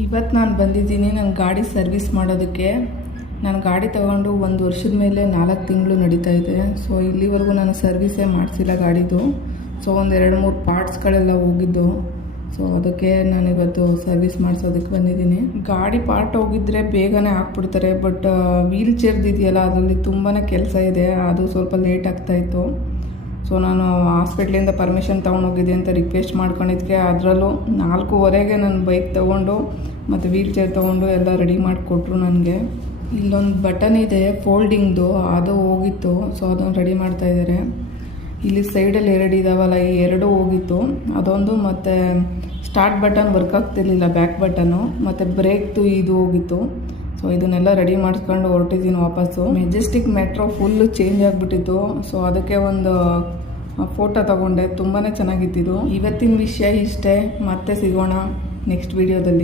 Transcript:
ಇವತ್ತು ನಾನು ಬಂದಿದ್ದೀನಿ ನನ್ನ ಗಾಡಿ ಸರ್ವಿಸ್ ಮಾಡೋದಕ್ಕೆ. ನಾನು ಗಾಡಿ ತಗೊಂಡು 1 ವರ್ಷದ ಮೇಲೆ 4 ತಿಂಗಳು ನಡೀತಾ ಇದೆ. ಸೊ ಇಲ್ಲಿವರೆಗೂ ನಾನು ಸರ್ವಿಸೇ ಮಾಡಿಸಿಲ್ಲ ಗಾಡಿದು. ಸೊ ಒಂದು 2-3 ಪಾರ್ಟ್ಸ್ಗಳೆಲ್ಲ ಹೋಗಿದ್ದು. ಸೊ ಅದಕ್ಕೆ ನಾನು ಇವತ್ತು ಸರ್ವಿಸ್ ಮಾಡಿಸೋದಕ್ಕೆ ಬಂದಿದ್ದೀನಿ. ಗಾಡಿ ಪಾರ್ಟ್ ಹೋಗಿದ್ರೆ ಬೇಗನೆ ಹಾಕ್ಬಿಡ್ತಾರೆ, ಬಟ್ ವೀಲ್ ಚೇರ್ದು ಇದೆಯಲ್ಲ ಅದರಲ್ಲಿ ತುಂಬಾ ಕೆಲಸ ಇದೆ, ಅದು ಸ್ವಲ್ಪ ಲೇಟ್ ಆಗ್ತಾಯಿತ್ತು. ಸೊ ನಾನು ಹಾಸ್ಪಿಟ್ಲಿಂದ ಪರ್ಮಿಷನ್ ತೊಗೊಂಡೋಗಿದ್ದೆ ಅಂತ ರಿಕ್ವೆಸ್ಟ್ ಮಾಡ್ಕೊಂಡಿದ್ದಕ್ಕೆ ಅದರಲ್ಲೂ 4:15ಗೆ ನನ್ನ ಬೈಕ್ ತೊಗೊಂಡು ಮತ್ತು ವೀಲ್ ಚೇರ್ ತೊಗೊಂಡು ಎಲ್ಲ ರೆಡಿ ಮಾಡಿಕೊಟ್ರು ನನಗೆ. ಇಲ್ಲೊಂದು ಬಟನ್ ಇದೆ ಫೋಲ್ಡಿಂಗ್ದು, ಅದು ಹೋಗಿತ್ತು. ಸೊ ಅದನ್ನು ರೆಡಿ ಮಾಡ್ತಾಯಿದ್ದಾರೆ. ಇಲ್ಲಿ ಸೈಡಲ್ಲಿ 2 ಇದಾವಲ್ಲ, ಈ 2 ಹೋಗಿತ್ತು. ಅದೊಂದು ಮತ್ತು ಸ್ಟಾರ್ಟ್ ಬಟನ್ ವರ್ಕ್ ಆಗ್ತಿರ್ಲಿಲ್ಲ, ಬ್ಯಾಕ್ ಬಟನ್ನು, ಮತ್ತು ಬ್ರೇಕ್ದು ಇದು ಹೋಗಿತ್ತು. ಸೊ ಇದನ್ನೆಲ್ಲ ರೆಡಿ ಮಾಡಿಸ್ಕೊಂಡು ಹೊರಟಿದ್ದೀನಿ ವಾಪಸ್ಸು. ಮೆಜೆಸ್ಟಿಕ್ ಮೆಟ್ರೋ ಫುಲ್ಲು ಚೇಂಜ್ ಆಗಿಬಿಟ್ಟಿತ್ತು. ಸೊ ಅದಕ್ಕೆ ಒಂದು ಫೋಟೋ ತಗೊಂಡೆ, ತುಂಬಾ ಚೆನ್ನಾಗಿತ್ತಿದ್ದು. ಇವತ್ತಿನ ವಿಷಯ ಇಷ್ಟೇ, ಮತ್ತೆ ಸಿಗೋಣ ನೆಕ್ಸ್ಟ್ ವಿಡಿಯೋದಲ್ಲಿ.